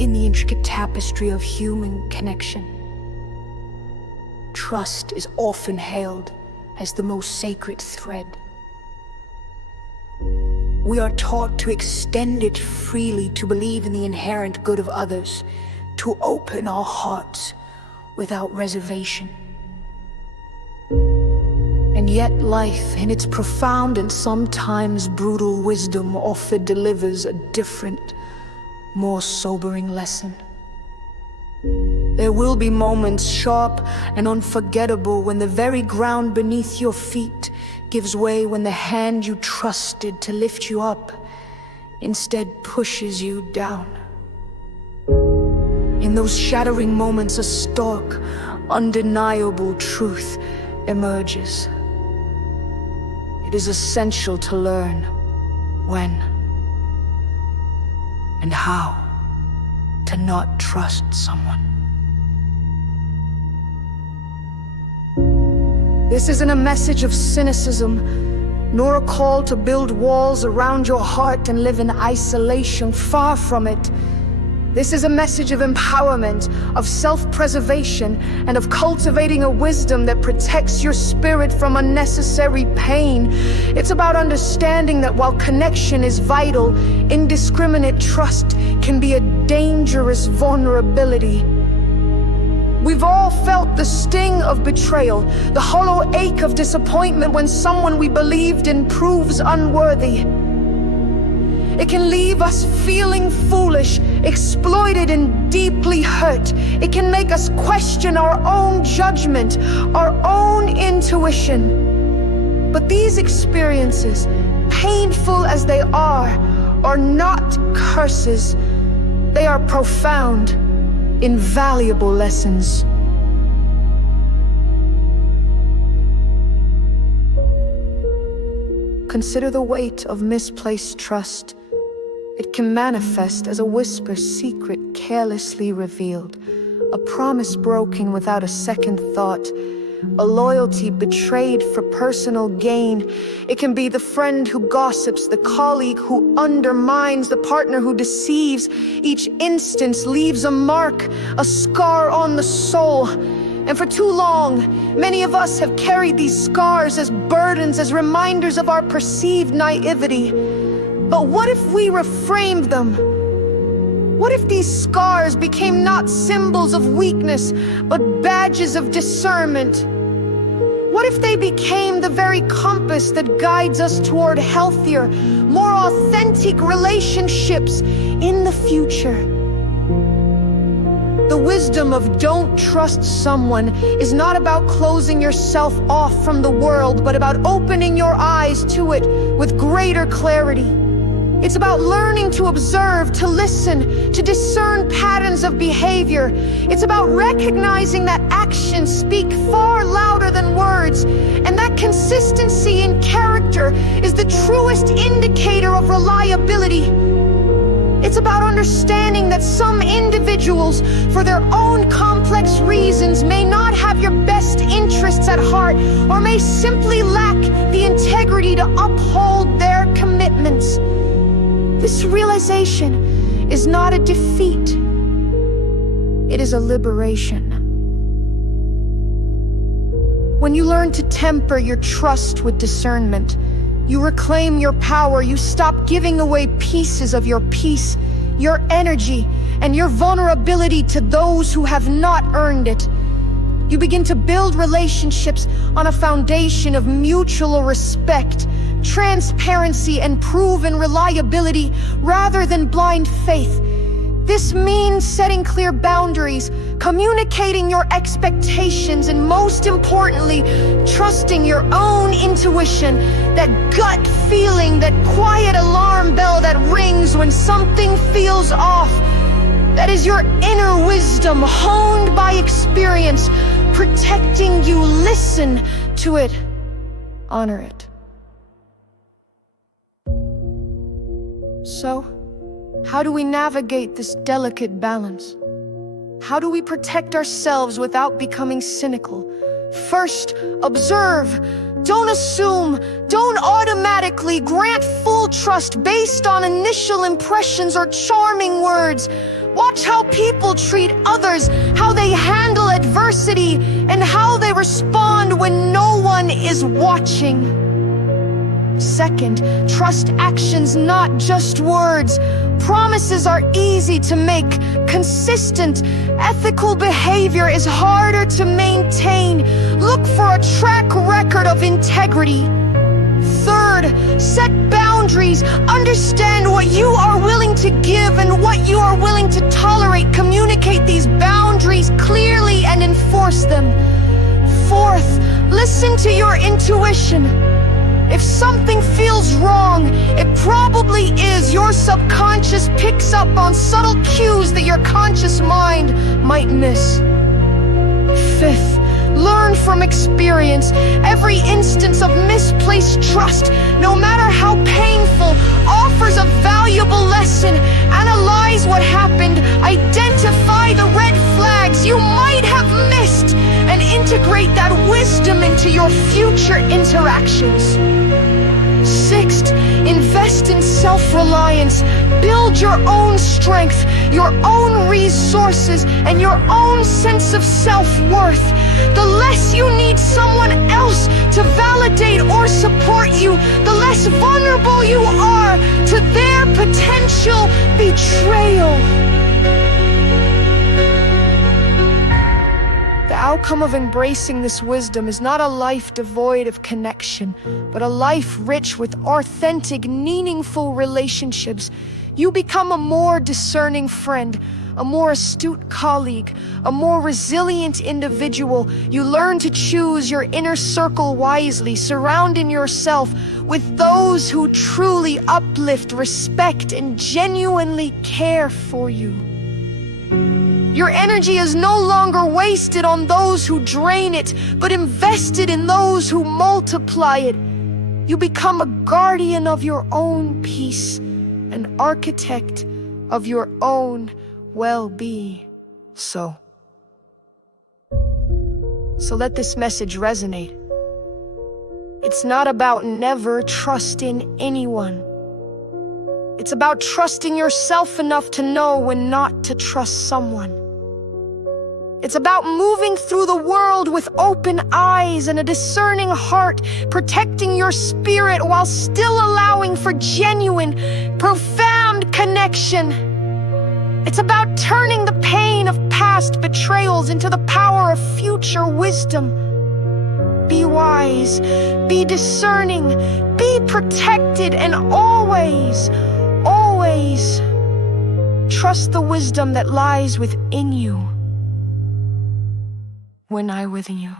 in the intricate tapestry of human connection. Trust is often hailed as the most sacred thread. We are taught to extend it freely, to believe in the inherent good of others, to open our hearts without reservation. And yet life, in its profound and sometimes brutal wisdom, often delivers a different, more sobering lesson. There will be moments sharp and unforgettable when the very ground beneath your feet gives way, when the hand you trusted to lift you up instead pushes you down. In those shattering moments, a stark, undeniable truth emerges. It is essential to learn when and how to not trust someone. This isn't a message of cynicism, nor a call to build walls around your heart and live in isolation. Far from it. This is a message of empowerment, of self-preservation, and of cultivating a wisdom that protects your spirit from unnecessary pain. It's about understanding that while connection is vital, indiscriminate trust can be a dangerous vulnerability. We've all felt the sting of betrayal, the hollow ache of disappointment when someone we believed in proves unworthy. It can leave us feeling foolish, exploited, and deeply hurt. It can make us question our own judgment, our own intuition. But these experiences, painful as they are not curses. They are profound, invaluable lessons. Consider the weight of misplaced trust. It can manifest as a whisper secret carelessly revealed, a promise broken without a second thought, a loyalty betrayed for personal gain. It can be the friend who gossips, the colleague who undermines, the partner who deceives. Each instance leaves a mark, a scar on the soul. And for too long, many of us have carried these scars as burdens, as reminders of our perceived naivety. But what if we reframed them? What if these scars became not symbols of weakness, but badges of discernment? What if they became the very compass that guides us toward healthier, more authentic relationships in the future? The wisdom of don't trust someone is not about closing yourself off from the world, but about opening your eyes to it with greater clarity. It's about learning to observe, to listen, to discern patterns of behavior. It's about recognizing that actions speak far louder than words, and that consistency in character is the truest indicator of reliability. It's about understanding that some individuals, for their own complex reasons, may not have your best interests at heart, or may simply lack the integrity to uphold their commitments. This realization is not a defeat. It is a liberation. When you learn to temper your trust with discernment, you reclaim your power. You stop giving away pieces of your peace, your energy, and your vulnerability to those who have not earned it. You begin to build relationships on a foundation of mutual respect, transparency, and proven reliability rather than blind faith. This means setting clear boundaries, communicating your expectations, and most importantly, trusting your own intuition, that gut feeling, that quiet alarm bell that rings when something feels off. That is your inner wisdom, honed by experience, protecting you. Listen to it, honor it. So, how do we navigate this delicate balance? How do we protect ourselves without becoming cynical? First, observe. Don't assume. Don't automatically grant full trust based on initial impressions or charming words. Watch how people treat others, how they handle adversity, and how they respond when no one is watching. Second, trust actions, not just words. Promises are easy to make. Consistent, ethical behavior is harder to maintain. Look for a track record of integrity. Third, set boundaries. Understand what you are willing to give and what you are willing to tolerate. Communicate these boundaries clearly and enforce them. Fourth, listen to your intuition. If something feels wrong, it probably is. Your subconscious picks up on subtle cues that your conscious mind might miss. Fifth, learn from experience. Every instance of misplaced trust, no matter how painful, offers a valuable lesson. Analyze what happened, identify the red flags you might have missed, and integrate that wisdom into your future interactions. Sixth, invest in self-reliance. Build your own strength, your own resources, and your own sense of self-worth. The less you need someone else to validate or support you, the less vulnerable you are to their potential betrayal. The outcome of embracing this wisdom is not a life devoid of connection, but a life rich with authentic, meaningful relationships. You become a more discerning friend, a more astute colleague, a more resilient individual. You learn to choose your inner circle wisely, surrounding yourself with those who truly uplift, respect, and genuinely care for you. Your energy is no longer wasted on those who drain it, but invested in those who multiply it. You become a guardian of your own peace, an architect of your own well-being. So let this message resonate. It's not about never trusting anyone. It's about trusting yourself enough to know when not to trust someone. It's about moving through the world with open eyes and a discerning heart, protecting your spirit while still allowing for genuine, profound connection. It's about turning the pain of past betrayals into the power of future wisdom. Be wise, be discerning, be protected, and always trust the wisdom that lies within you when I with you.